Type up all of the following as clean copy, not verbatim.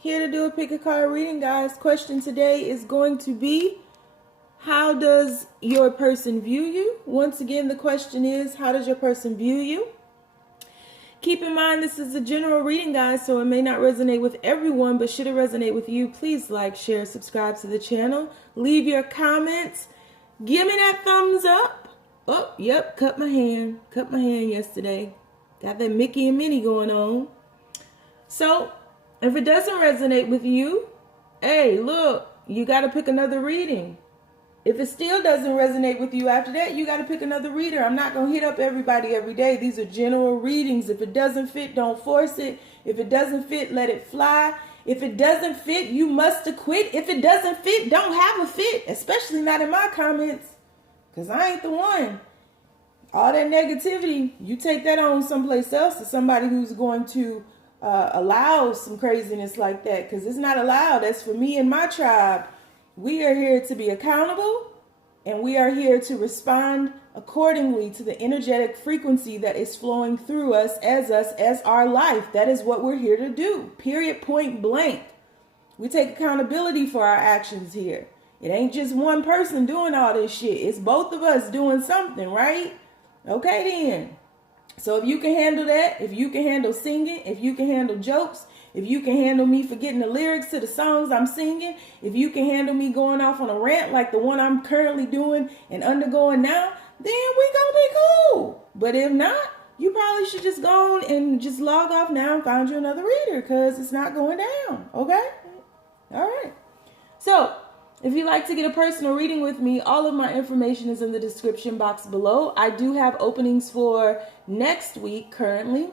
Here to do a pick a card reading, guys. Question today is going to be, how does your person view you? Once again, the question is, how does your person view you? Keep in mind, this is a general reading, guys, so it may not resonate with everyone, but should it resonate with you, please like, share, subscribe to the channel. Leave your comments. Give me that thumbs up. Oh, yep, cut my hand. Cut my hand yesterday. Got that Mickey and Minnie going on. So, if it doesn't resonate with you, hey, look, you got to pick another reading. If it still doesn't resonate with you after that, you got to pick another reader. I'm not going to hit up everybody every day. These are general readings. If it doesn't fit, don't force it. If it doesn't fit, let it fly. If it doesn't fit, you must acquit. If it doesn't fit, don't have a fit, especially not in my comments, because I ain't the one. All that negativity, you take that on someplace else to somebody who's going to allow some craziness like that, because it's not allowed. That's for me and my tribe. We are here to be accountable, and we are here to respond accordingly to the energetic frequency that is flowing through us as our life. That is what we're here to do. Period, point blank. We take accountability for our actions here. It ain't just one person doing all this shit. It's both of us doing something, right? Okay then. So if you can handle that, if you can handle singing, if you can handle jokes, if you can handle me forgetting the lyrics to the songs I'm singing, if you can handle me going off on a rant like the one I'm currently doing and undergoing now, then we gonna be cool. But if not, you probably should just go on and just log off now and find you another reader, because it's not going down. Okay? All right. So, if you'd like to get a personal reading with me, all of my information is in the description box below. I do have openings for next week currently,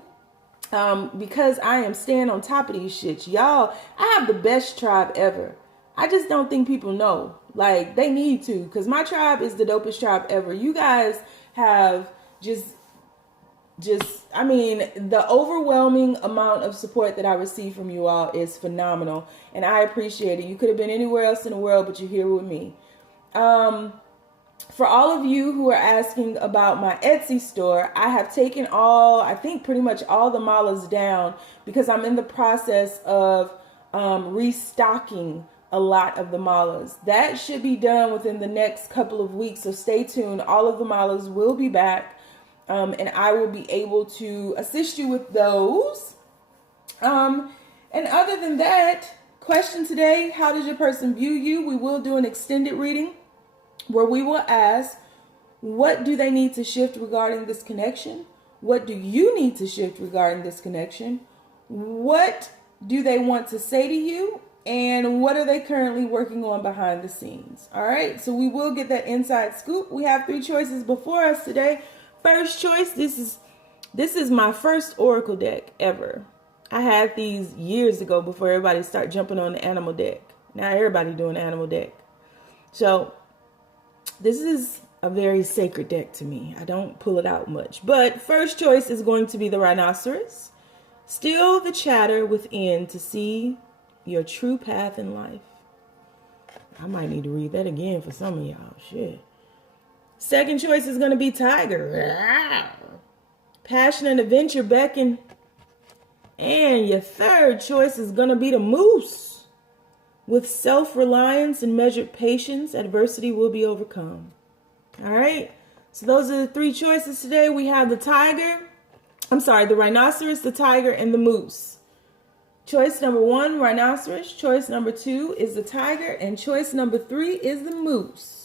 because I am staying on top of these shits. Y'all, I have the best tribe ever. I just don't think people know. Like, they need to, because my tribe is the dopest tribe ever. You guys have I mean, the overwhelming amount of support that I receive from you all is phenomenal, and I appreciate it. You could have been anywhere else in the world, but you're here with me. For all of you who are asking about my Etsy store, I have taken I think pretty much all the malas down, because I'm in the process of restocking a lot of the malas. That should be done within the next couple of weeks, so stay tuned. All of the malas will be back. And I will be able to assist you with those. And other than that, question today, how does your person view you? We will do an extended reading where we will ask, what do they need to shift regarding this connection? What do you need to shift regarding this connection? What do they want to say to you? And what are they currently working on behind the scenes? All right, so we will get that inside scoop. We have 3 choices before us today. First choice, this is my first oracle deck ever. I had these years ago before everybody started jumping on the animal deck. Now everybody doing the animal deck. So this is a very sacred deck to me. I don't pull it out much. But first choice is going to be the Rhinoceros. Still the chatter within to see your true path in life. I might need to read that again for some of y'all. Shit. Second choice is going to be Tiger. Passion and adventure beckon. And your third choice is going to be the Moose. With self-reliance and measured patience, adversity will be overcome. All right. So those are the 3 choices today. We have the the Rhinoceros, the Tiger, and the Moose. Choice number 1, Rhinoceros. Choice number 2 is the Tiger. And choice number 3 is the Moose.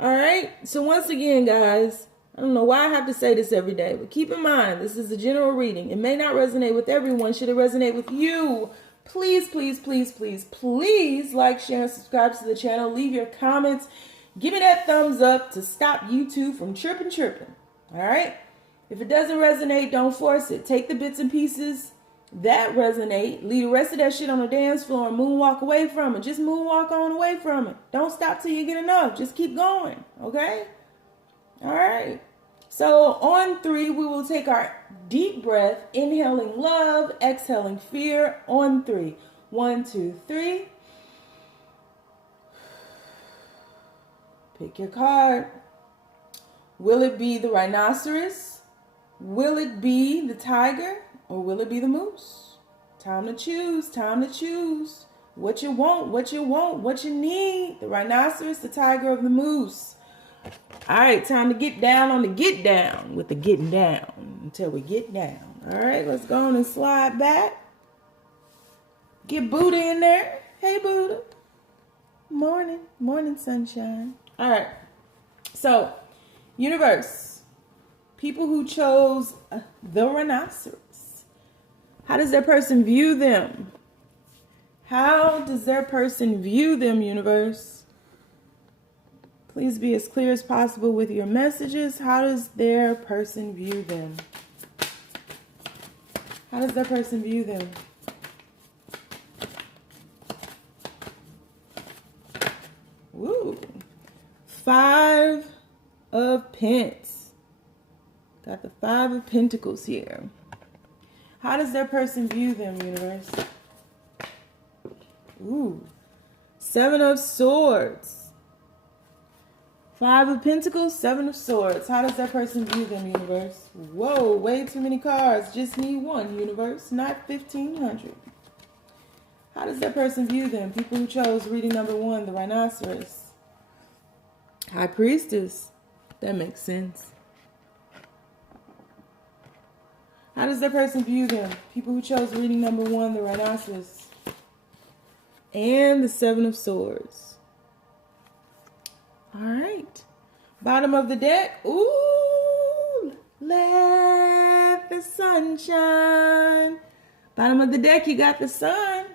All right, so once again, guys, I don't know why I have to say this every day, but keep in mind, this is a general reading. It may not resonate with everyone. Should it resonate with you, please, please, please, please, please like, share, and subscribe to the channel. Leave your comments. Give me that thumbs up to stop YouTube from chirping. All right? If it doesn't resonate, don't force it. Take the bits and pieces that resonate. Leave the rest of that shit on the dance floor and moonwalk away from it. Just moonwalk on away from it. Don't stop till you get enough. Just keep going. Okay? All right. So on 3, we will take our deep breath, inhaling love, exhaling fear. On 3. 1, 2, 3. Pick your card. Will it be the Rhinoceros? Will it be the Tiger? Or will it be the Moose? Time to choose. Time to choose. What you want, what you want, what you need. The rhinoceros, the tiger of the moose. All right, time to get down on the get down with the getting down until we get down. All right, let's go on and slide back. Get Buddha in there. Hey, Buddha. Morning. Morning, sunshine. All right. So, universe. People who chose the rhinoceros. How does that person view them? How does their person view them, universe? Please be as clear as possible with your messages. How does their person view them? How does their person view them? Woo. 5 of Pence. Got the 5 of Pentacles here. How does their person view them, universe? Ooh. 7 of Swords. 5 of Pentacles, 7 of Swords. How does that person view them, universe? Whoa, way too many cards. Just need one, universe, not 1,500. How does that person view them? People who chose reading number 1, the rhinoceros. High Priestess. That makes sense. How does that person view them? People who chose reading number 1, the rhinoceros. And the 7 of Swords. All right. Bottom of the deck. Ooh, let the sun shine. Bottom of the deck, you got the sun.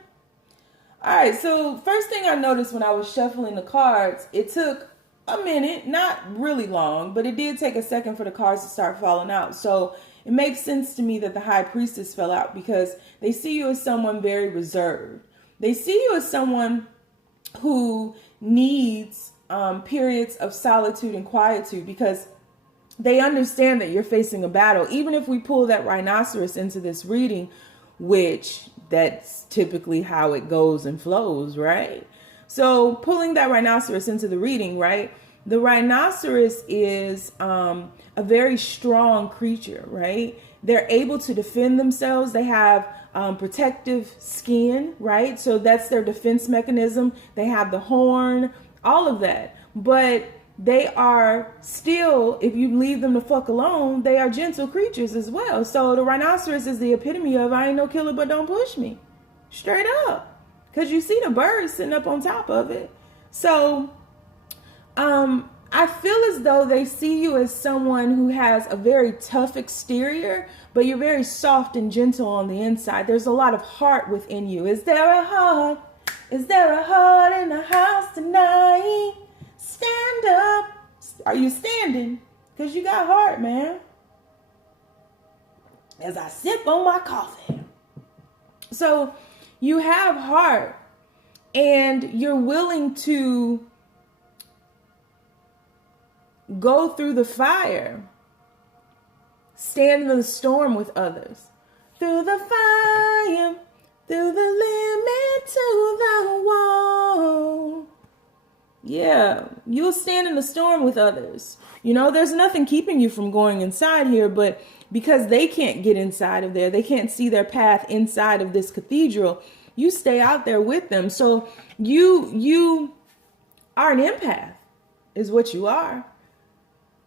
All right, so first thing I noticed when I was shuffling the cards, it took a minute, not really long, but it did take a second for the cards to start falling out. So it makes sense to me that the High Priestess fell out because they see you as someone very reserved. They see you as someone who needs periods of solitude and quietude because they understand that you're facing a battle. Even if we pull that rhinoceros into this reading, which that's typically how it goes and flows, right? So pulling that rhinoceros into the reading, right? The rhinoceros is a very strong creature, right? They're able to defend themselves. They have protective skin, right? So that's their defense mechanism. They have the horn, all of that. But they are still, if you leave them the fuck alone, they are gentle creatures as well. So the rhinoceros is the epitome of I ain't no killer, but don't push me. Straight up. Because you see the bird sitting up on top of it. So I feel as though they see you as someone who has a very tough exterior, but you're very soft and gentle on the inside. There's a lot of heart within you. Is there a heart? Is there a heart in the house tonight? Stand up. Are you standing? Because you got heart, man. As I sip on my coffee. So you have heart and you're willing to go through the fire. Stand in the storm with others. Through the fire, through the limit to the wall. Yeah, you'll stand in the storm with others. You know, there's nothing keeping you from going inside here, but because they can't get inside of there, they can't see their path inside of this cathedral, you stay out there with them. So you are an empath, is what you are.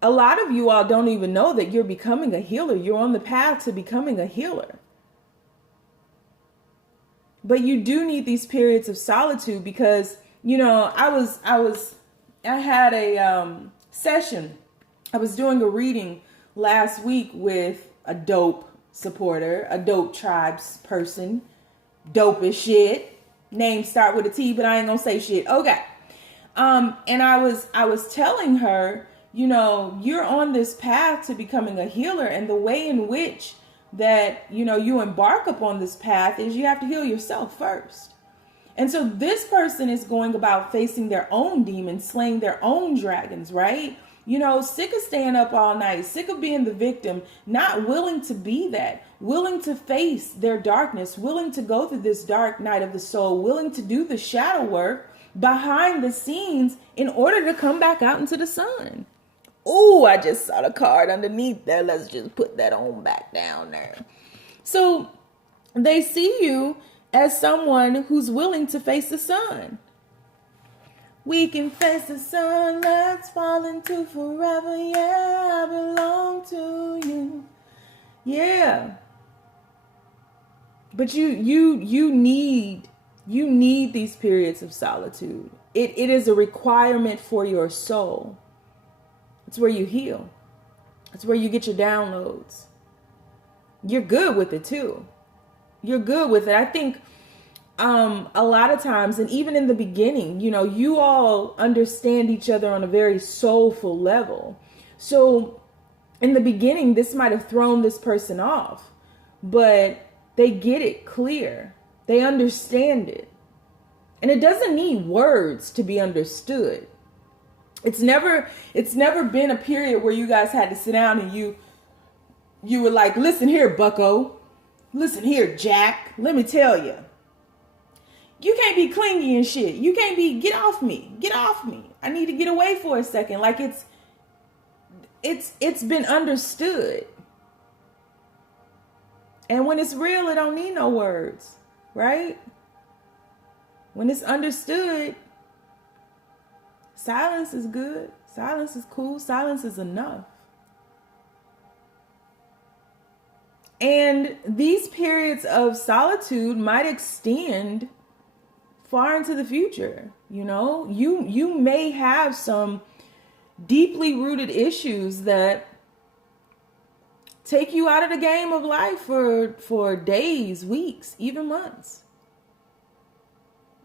A lot of you all don't even know that you're becoming a healer. You're on the path to becoming a healer. But you do need these periods of solitude because, you know, I had a session. I was doing a reading last week with a dope supporter, a dope tribes person, dope as shit. Names start with a T, but I ain't gonna say shit. Okay. And I was telling her, you know, you're on this path to becoming a healer, and the way in which that, you know, you embark upon this path is you have to heal yourself first. And so this person is going about facing their own demons, slaying their own dragons, right? You know, sick of staying up all night, sick of being the victim, not willing to be that, willing to face their darkness, willing to go through this dark night of the soul, willing to do the shadow work behind the scenes in order to come back out into the sun. Oh, I just saw the card underneath there. Let's just put that on back down there. So They see you as someone who's willing to face the sun. We can face the sun that's falling to forever. Yeah, I belong to you. Yeah. But you need these periods of solitude. It is a requirement for your soul. It's where you heal. It's where you get your downloads. You're good with it too. You're good with it. I think a lot of times, and even in the beginning, you all understand each other on a very soulful level. So in the beginning, this might have thrown this person off, but they get it clear. They understand it. And it doesn't need words to be understood. It's never been a period where you guys had to sit down and you were like, listen here, bucko. Listen here, Jack. Let me tell you. You can't be clingy and shit. You can't be, get off me. Get off me. I need to get away for a second. Like it's been understood. And when it's real, it don't need no words, right? When it's understood, silence is good. Silence is cool. Silence is enough. And these periods of solitude might extend far into the future. You may have some deeply rooted issues that take you out of the game of life for days, weeks, even months.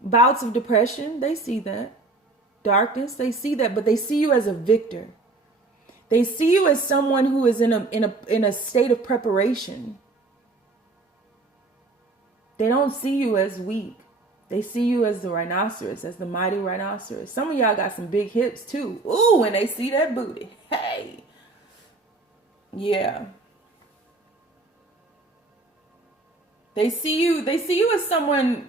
Bouts of depression, they see that. Darkness, they see that, but they see you as a victor. They see you as someone who is in a state of preparation. They don't see you as weak. They see you as the rhinoceros, as the mighty rhinoceros. Some of y'all got some big hips too. Ooh, when they see that booty. Hey. Yeah. They see you as someone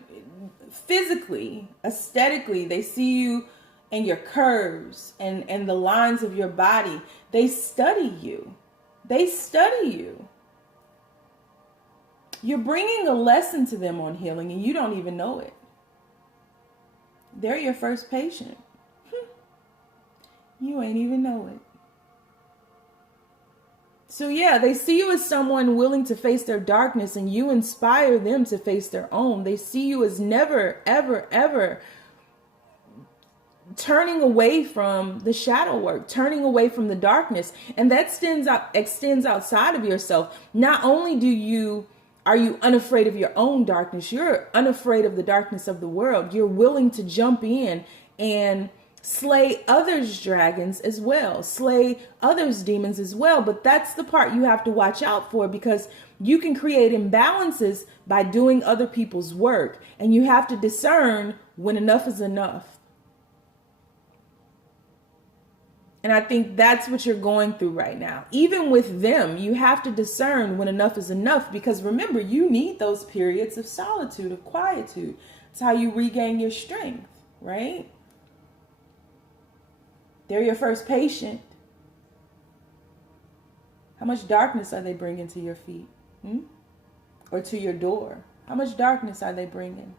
physically, aesthetically. They see you and your curves and the lines of your body. They study you. They study you. You're bringing a lesson to them on healing and you don't even know it. They're your first patient. You ain't even know it. So yeah, they see you as someone willing to face their darkness and you inspire them to face their own. They see you as never, ever, ever turning away from the shadow work, turning away from the darkness. And that extends outside of yourself. Not only are you unafraid of your own darkness, you're unafraid of the darkness of the world. You're willing to jump in and slay others' dragons as well, slay others' demons as well. But that's the part you have to watch out for, because you can create imbalances by doing other people's work. And you have to discern when enough is enough. And I think that's what you're going through right now. Even with them, you have to discern when enough is enough, because remember, you need those periods of solitude, of quietude. It's how you regain your strength, right? They're your first patient. How much darkness are they bringing to your feet? Or to your door? How much darkness are they bringing?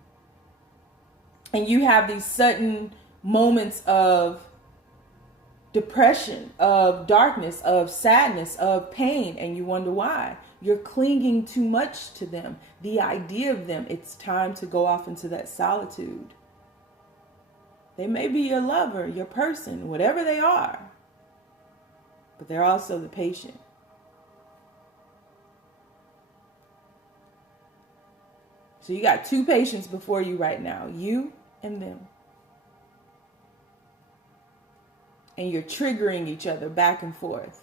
And you have these sudden moments of depression, of darkness, of sadness, of pain, and you wonder why. You're clinging too much to them. The idea of them, it's time to go off into that solitude. They may be your lover, your person, whatever they are, but they're also the patient. So you got two patients before you right now, you and them. And you're triggering each other back and forth.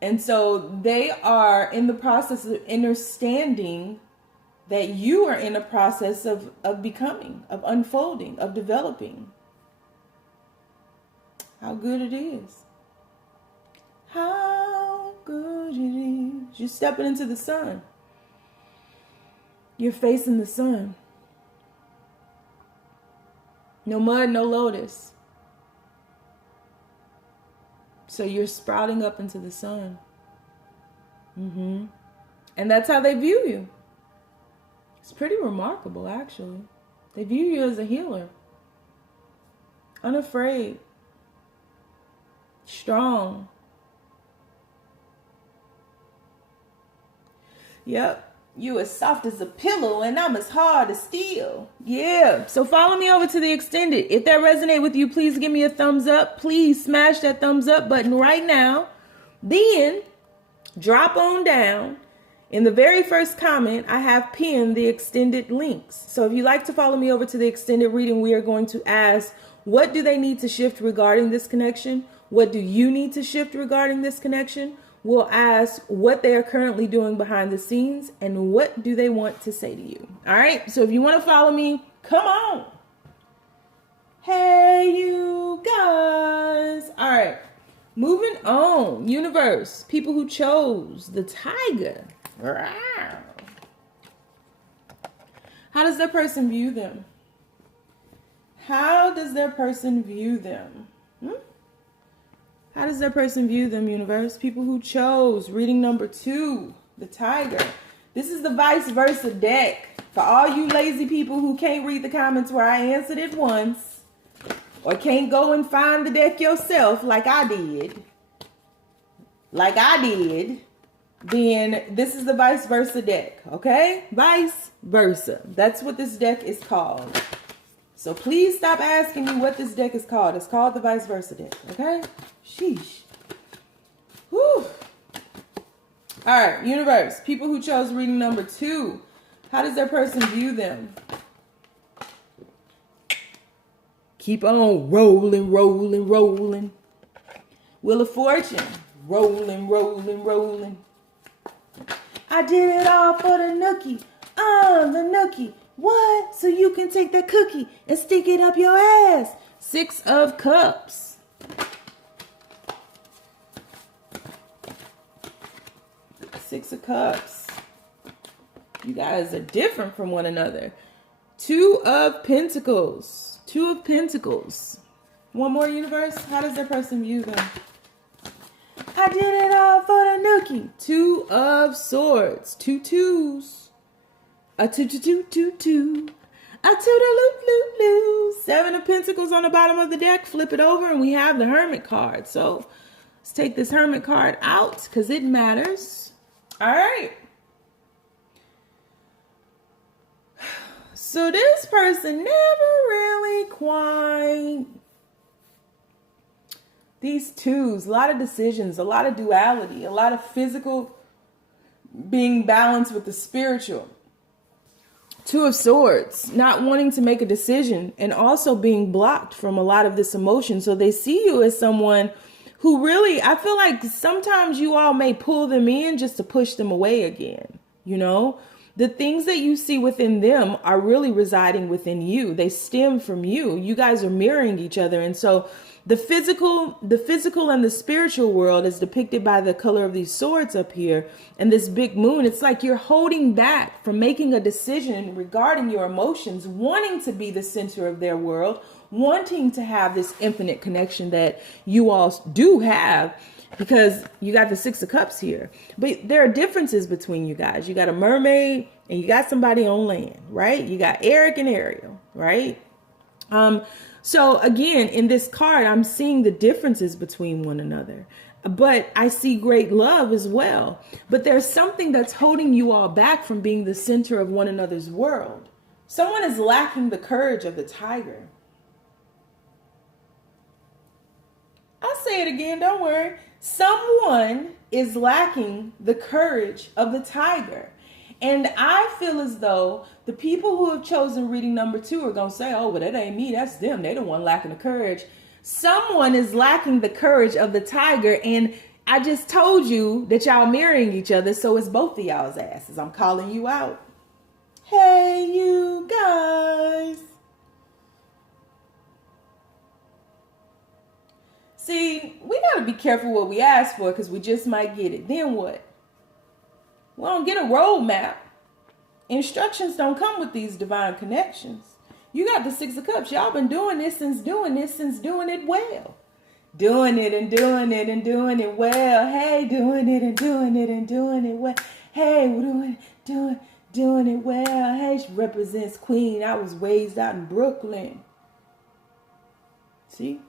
And so they are in the process of understanding that you are in a process of becoming, of unfolding, of developing. How good it is. How good it is. You're stepping into the sun. You're facing the sun. No mud, no lotus. So you're sprouting up into the sun. And that's how they view you. It's pretty remarkable, actually. They view you as a healer. Unafraid. Strong. Yep. You as soft as a pillow and I'm as hard as steel. Yeah. So follow me over to the extended. If that resonates with you, please give me a thumbs up. Please smash that thumbs up button right now. Then drop on down. In the very first comment, I have pinned the extended links. So if you'd like to follow me over to the extended reading, we are going to ask, what do they need to shift regarding this connection? What do you need to shift regarding this connection? We'll ask what they are currently doing behind the scenes and what do they want to say to you. All right. So if you want to follow me, come on. Hey, you guys. All right. Moving on. Universe. People who chose the tiger. How does that person view them? How does their person view them? How does that person view them, universe? People who chose reading number 2, the tiger. This is the vice versa deck. For all you lazy people who can't read the comments where I answered it once, or can't go and find the deck yourself like I did, then this is the vice versa deck, okay? Vice versa. That's what this deck is called. So please stop asking me what this deck is called. It's called the vice versa deck, okay? Sheesh. Whew. All right, universe. People who chose reading number 2. How does their person view them? Keep on rolling, rolling, rolling. Wheel of Fortune. Rolling, rolling, rolling. I did it all for the nookie. The nookie. What? So you can take that cookie and stick it up your ass. 6 of Cups. Six of Cups. You guys are different from one another. 2 of Pentacles. 2 of Pentacles. One more, universe. How does that person view them? I did it all for the nookie. 2 of Swords. 2 twos. A 2, 2, 2, 2, 2. A 2 to loop, loop, loop. 7 of Pentacles on the bottom of the deck. Flip it over and we have the Hermit card. So let's take this Hermit card out because it matters. All right. So this person never really quite... These 2s, a lot of decisions, a lot of duality, a lot of physical being balanced with the spiritual. 2 of Swords, not wanting to make a decision and also being blocked from a lot of this emotion. So they see you as someone who really, I feel like sometimes you all may pull them in just to push them away again. You know, the things that you see within them are really residing within you. They stem from you. You guys are mirroring each other. And so the physical and the spiritual world is depicted by the color of these swords up here and this big moon. It's like you're holding back from making a decision regarding your emotions, wanting to be the center of their world, wanting to have this infinite connection that you all do have because you got the 6 of Cups here. But there are differences between you guys. You got a mermaid and you got somebody on land, right? You got Eric and Ariel, right? So again, in this card, I'm seeing the differences between one another, but I see great love as well. But there's something that's holding you all back from being the center of one another's world. Someone is lacking the courage of the tiger. I'll say it again, don't worry. Someone is lacking the courage of the tiger. And I feel as though the people who have chosen reading number 2 are going to say, oh, well, that ain't me. That's them. They the one lacking the courage. Someone is lacking the courage of the tiger. And I just told you that y'all mirroring each other. So it's both of y'all's asses. I'm calling you out. Hey, you guys. See, we got to be careful what we ask for because we just might get it. Then what? We don't get a roadmap. Instructions don't come with these divine connections. You got the 6 of Cups. Y'all been doing this since doing it well. Doing it and doing it and doing it well. Hey, doing it and doing it and doing it well. Hey, we're doing it well. Hey, she represents Queen. I was raised out in Brooklyn. See?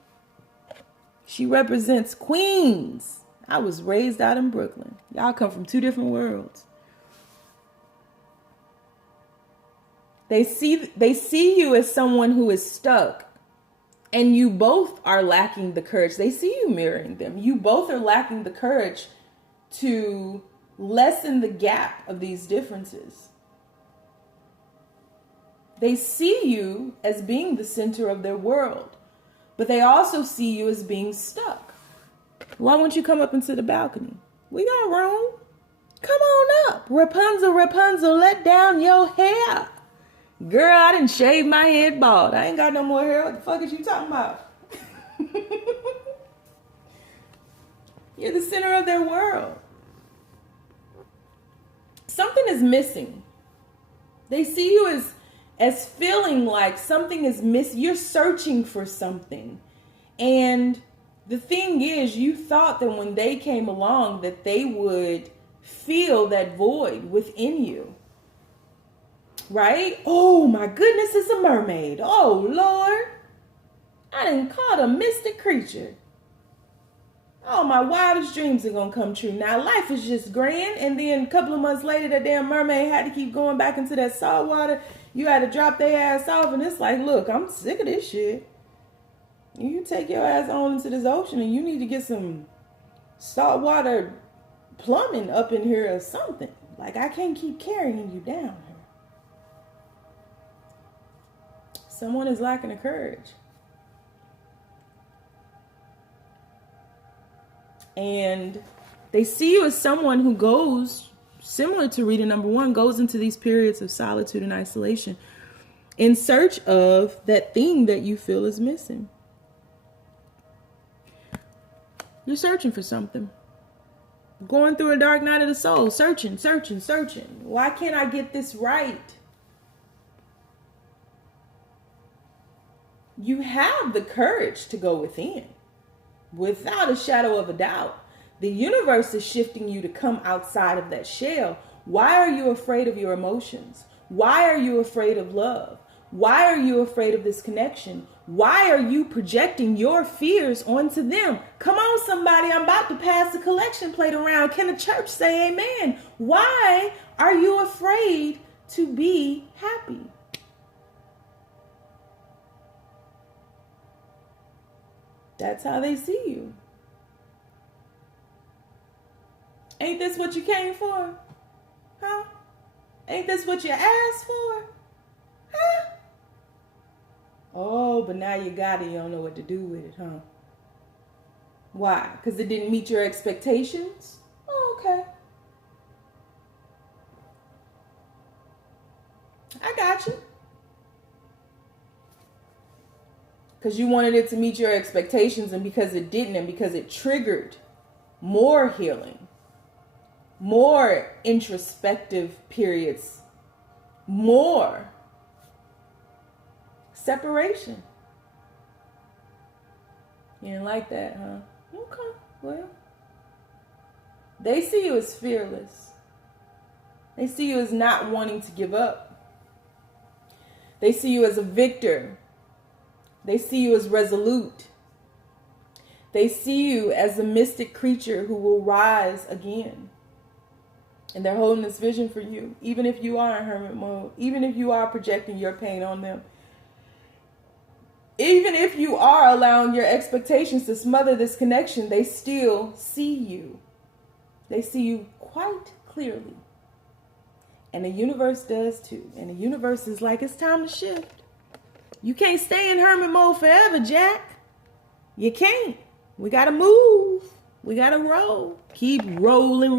She represents Queens. I was raised out in Brooklyn. Y'all come from two different worlds. They see you as someone who is stuck. And you both are lacking the courage. They see you mirroring them. You both are lacking the courage to lessen the gap of these differences. They see you as being the center of their world, but they also see you as being stuck. Why won't you come up into the balcony? We got room. Come on up. Rapunzel, Rapunzel, let down your hair. Girl, I didn't shave my head bald. I ain't got no more hair. What the fuck is you talking about? You're the center of their world. Something is missing. They see you as feeling like something is missing. You're searching for something. And the thing is, you thought that when they came along that they would feel that void within you. Right? Oh my goodness, it's a mermaid. Oh Lord. I done caught a mystic creature. Oh, my wildest dreams are gonna come true. Now life is just grand, and then a couple of months later that damn mermaid had to keep going back into that salt water. You had to drop their ass off, and it's like, look, I'm sick of this shit. You take your ass on into this ocean and you need to get some saltwater plumbing up in here or something. Like, I can't keep carrying you down here. Someone is lacking the courage. And they see you as someone who goes, similar to reading number 1, goes into these periods of solitude and isolation in search of that thing that you feel is missing. You're searching for something. Going through a dark night of the soul, searching. Why can't I get this right? You have the courage to go within. Without a shadow of a doubt. The universe is shifting you to come outside of that shell. Why are you afraid of your emotions? Why are you afraid of love? Why are you afraid of this connection? Why are you projecting your fears onto them? Come on, somebody, I'm about to pass the collection plate around. Can the church say amen? Why are you afraid to be happy? That's how they see you. Ain't this what you came for? Huh? Ain't this what you asked for? Huh? Oh, but now you got it. You don't know what to do with it, huh? Why? Because it didn't meet your expectations? Oh, okay. I got you. Because you wanted it to meet your expectations, and because it didn't, and because it triggered more healing, more introspective periods, more separation. You didn't like that, huh? Okay, well. They see you as fearless. They see you as not wanting to give up. They see you as a victor. They see you as resolute. They see you as a mystic creature who will rise again. And they're holding this vision for you, even if you are in hermit mode, even if you are projecting your pain on them, even if you are allowing your expectations to smother this connection, they still see you. They see you quite clearly. And the universe does too. And the universe is like, it's time to shift. You can't stay in hermit mode forever, Jack. You can't. We got to move. We got to roll. Keep rolling.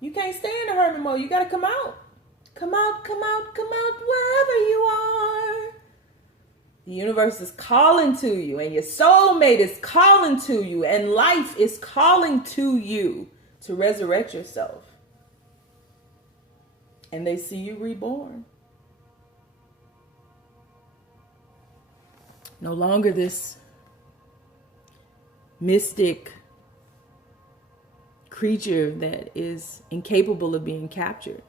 You can't stay in the hermit mode. You got to come out. Come out wherever you are. The universe is calling to you, and your soulmate is calling to you, and life is calling to you to resurrect yourself. And they see you reborn. No longer this mystic creature that is incapable of being captured.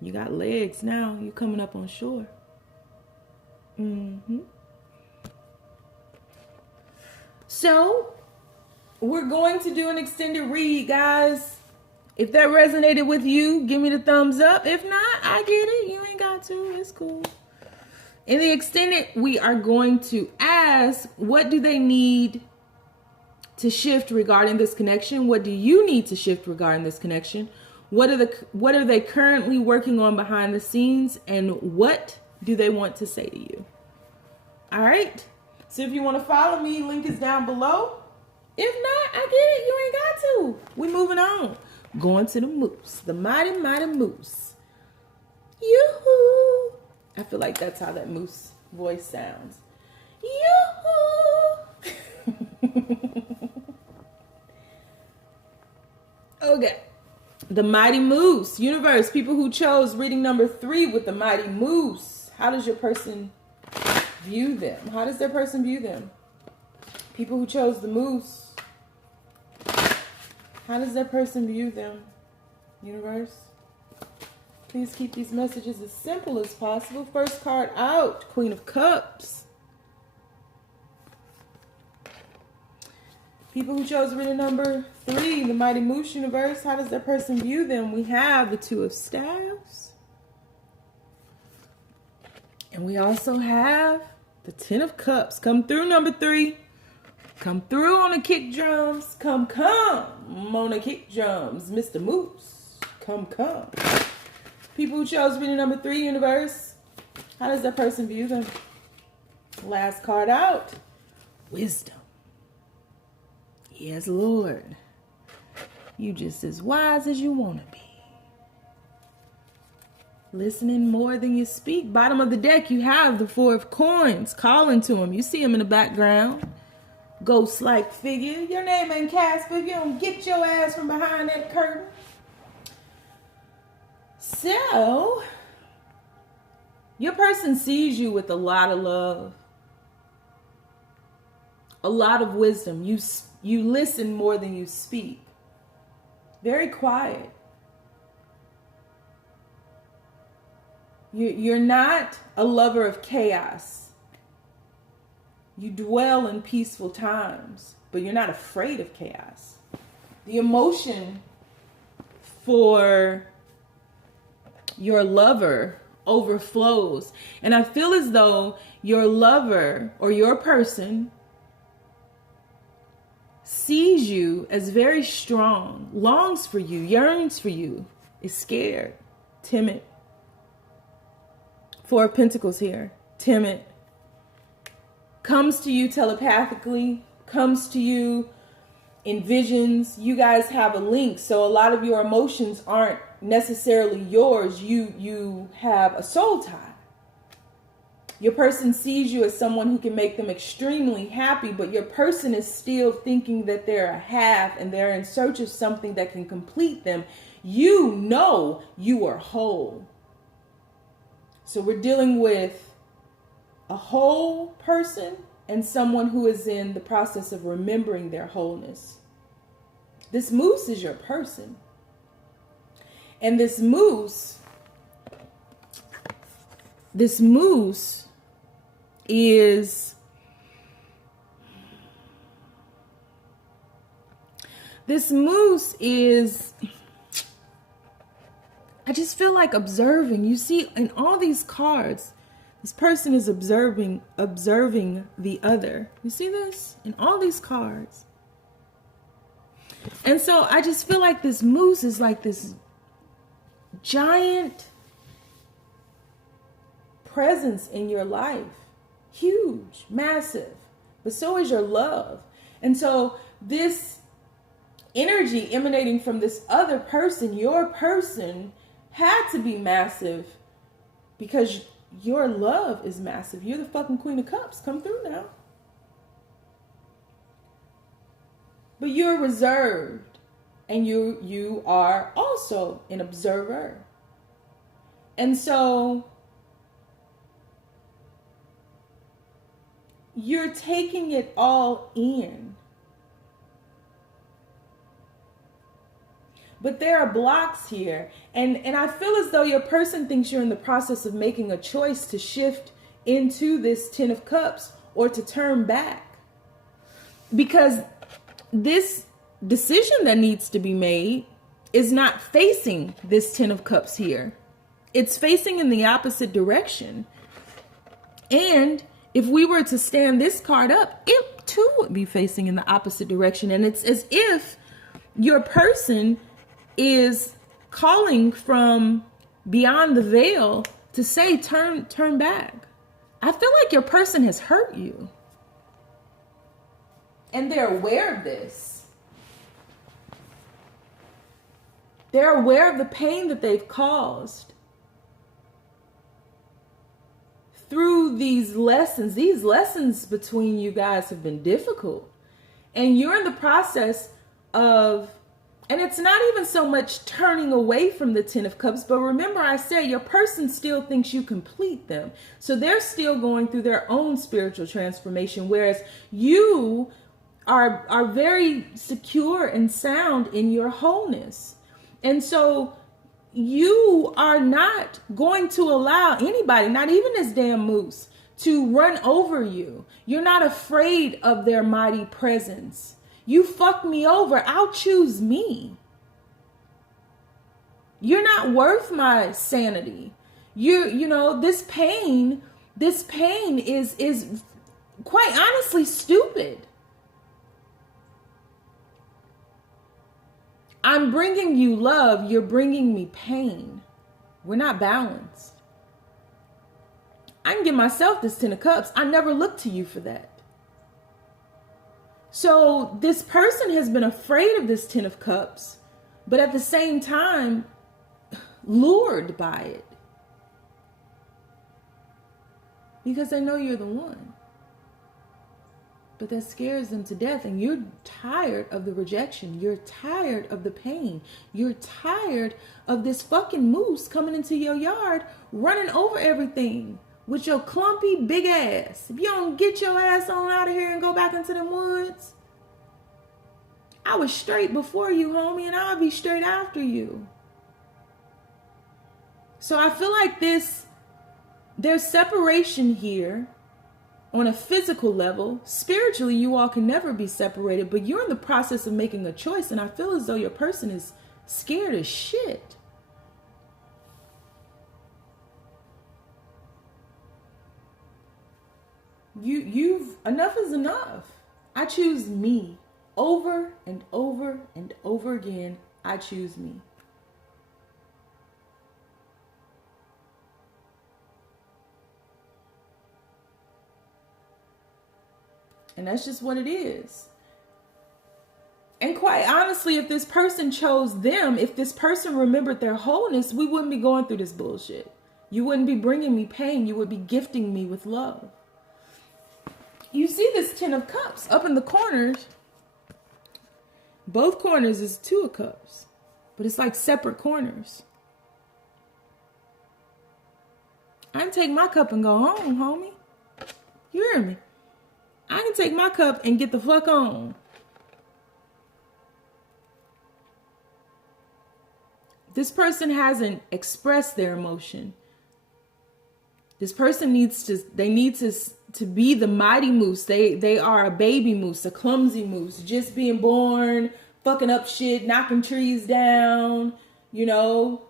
You got legs now. You're coming up on shore. So, we're going to do an extended read, guys. If that resonated with you, give me the thumbs up. If not, I get it. You ain't got to. It's cool. In the extended, we are going to ask, what do they need to shift regarding this connection? What do you need to shift regarding this connection? What are they currently working on behind the scenes? And what do they want to say to you? All right. So if you want to follow me, link is down below. If not, I get it. You ain't got to. We moving on. Going to the moose. The mighty, mighty moose. Yoo-hoo. I feel like that's how that moose voice sounds. Yoo-hoo. Okay. The mighty moose. Universe, people who chose reading number 3 with the mighty moose. How does your person view them? How does their person view them? People who chose the moose. How does that person view them? Universe, please keep these messages as simple as possible. First card out, Queen of Cups. People who chose reading number 3, the Mighty Moose. Universe, how does that person view them? We have the 2 of Staves. And we also have the 10 of Cups. Come through, number 3. Come through on the kick drums. Come on the kick drums. Mr. Moose. Come. People who chose reading number 3, Universe. How does that person view them? Last card out. Wisdom. Yes, Lord. You just as wise as you want to be. Listening more than you speak. Bottom of the deck, you have the 4 of Coins. Calling to him. You see him in the background. Ghost-like figure. Your name ain't Casper if you don't get your ass from behind that curtain. So, your person sees you with a lot of love. A lot of wisdom. You listen more than you speak. Very quiet. You're not a lover of chaos. You dwell in peaceful times, but you're not afraid of chaos. The emotion for your lover overflows. And I feel as though your lover or your person sees you as very strong, longs for you, yearns for you, is scared, timid. 4 of Pentacles here, timid. Comes to you telepathically, comes to you in visions. You guys have a link, so a lot of your emotions aren't necessarily yours. You have a soul tie. Your person sees you as someone who can make them extremely happy, but your person is still thinking that they're a half and they're in search of something that can complete them. You know you are whole. So we're dealing with a whole person and someone who is in the process of remembering their wholeness. This moose is your person. And this moose is I just feel like observing. You see, in all these cards, this person is observing the other. You see this? In all these cards. And so I just feel like this moose is like this giant presence in your life. Huge, massive. But so is your love. And so this energy emanating from this other person, your person, had to be massive because your love is massive. You're the fucking Queen of Cups. Come through now. But you're reserved. And you are also an observer. And so you're taking it all in. but there are blocks here. And I feel as though your person thinks you're in the process of making a choice to shift into this Ten of Cups or to turn back. Because this decision that needs to be made is not facing this Ten of Cups here. It's facing in the opposite direction. And if we were to stand this card up, it too would be facing in the opposite direction. And it's as if your person is calling from beyond the veil to say, turn back. I feel like your person has hurt you. And they're aware of this. They're aware of the pain that they've caused. Through these lessons between you guys have been difficult. And you're in the process of, and it's not even so much turning away from the Ten of Cups, but remember I said your person still thinks you complete them. So they're still going through their own spiritual transformation, whereas you are very secure and sound in your wholeness. And so you are not going to allow anybody, not even this damn moose, to run over you. You're not afraid of their mighty presence. You fuck me over, I'll choose me. You're not worth my sanity. You know, this pain is quite honestly stupid. I'm bringing you love, you're bringing me pain. We're not balanced. I can give myself this Ten of Cups. I never look to you for that. So this person has been afraid of this Ten of Cups, but at the same time, lured by it. Because they know you're the one. But that scares them to death, and you're tired of the rejection. You're tired of the pain. You're tired of this fucking moose coming into your yard, running over everything with your clumpy big ass. If you don't get your ass on out of here and go back into them woods, I was straight before you, homie, and I'll be straight after you. So I feel like there's separation here. On a physical level, spiritually, you all can never be separated, but you're in the process of making a choice, and I feel as though your person is scared as shit. Enough is enough. I choose me. Over and over and over again, I choose me. And that's just what it is. And quite honestly, if this person chose them, if this person remembered their wholeness, we wouldn't be going through this bullshit. You wouldn't be bringing me pain. You would be gifting me with love. You see this Ten of Cups up in the corners. Both corners is Two of Cups, but it's like separate corners. I can take my cup and go home, homie. You hear me? I can take my cup and get the fuck on. This person hasn't expressed their emotion. This person need to be the mighty moose. They are a baby moose, a clumsy moose, just being born, fucking up shit, knocking trees down, you know.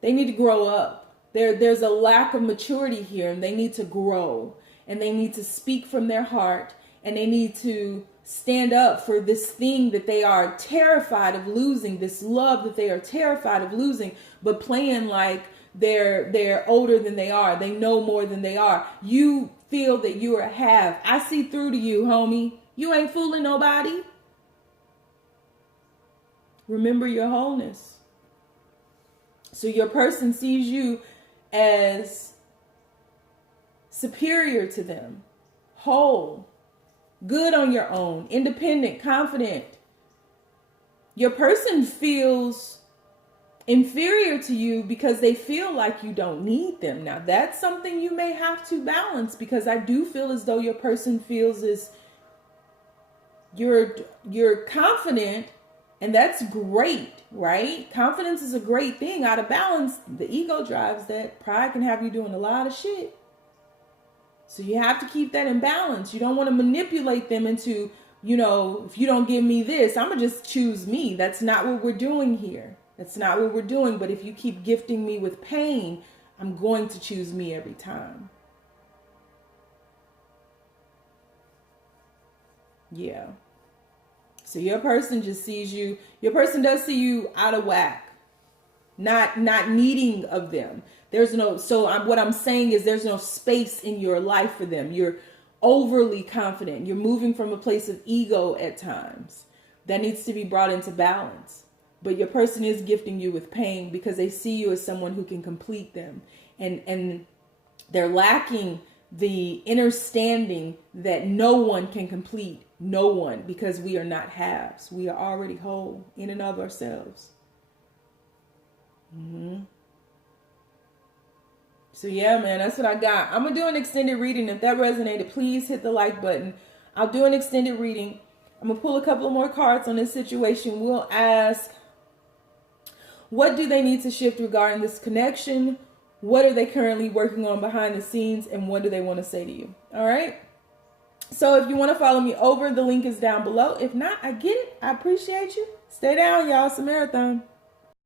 They need to grow up. There's a lack of maturity here, and they need to grow. And they need to speak from their heart, and they need to stand up for this thing that they are terrified of losing, this love that they are terrified of losing, but playing like they're older than they are. They know more than they are. You feel that you are a have. I see through to you, homie. You ain't fooling nobody. Remember your wholeness. So your person sees you as superior to them, whole, good on your own, independent, confident. Your person feels inferior to you because they feel like you don't need them. Now, that's something you may have to balance, because I do feel as though your person feels as you're confident, And that's great, right? Confidence is a great thing. Out of balance, the ego drives that. Pride can have you doing a lot of shit. So you have to keep that in balance. You don't want to manipulate them into, if you don't give me this, I'm going to just choose me. That's not what we're doing here. That's not what we're doing. But if you keep gifting me with pain, I'm going to choose me every time. Yeah. So your person just sees you. Your person does see you out of whack, not needing of them. What I'm saying is there's no space in your life for them. You're overly confident. You're moving from a place of ego at times. That needs to be brought into balance. But your person is gifting you with pain because they see you as someone who can complete them. And they're lacking the understanding that no one can complete no one, because we are not halves. We are already whole in and of ourselves. So yeah, man, that's what I got. I'm going to do an extended reading. If that resonated, please hit the like button. I'll do an extended reading. I'm going to pull a couple more cards on this situation. We'll ask, what do they need to shift regarding this connection? What are they currently working on behind the scenes? And what do they want to say to you? All right. So if you want to follow me over, the link is down below. If not, I get it. I appreciate you. Stay down, y'all. It's a marathon.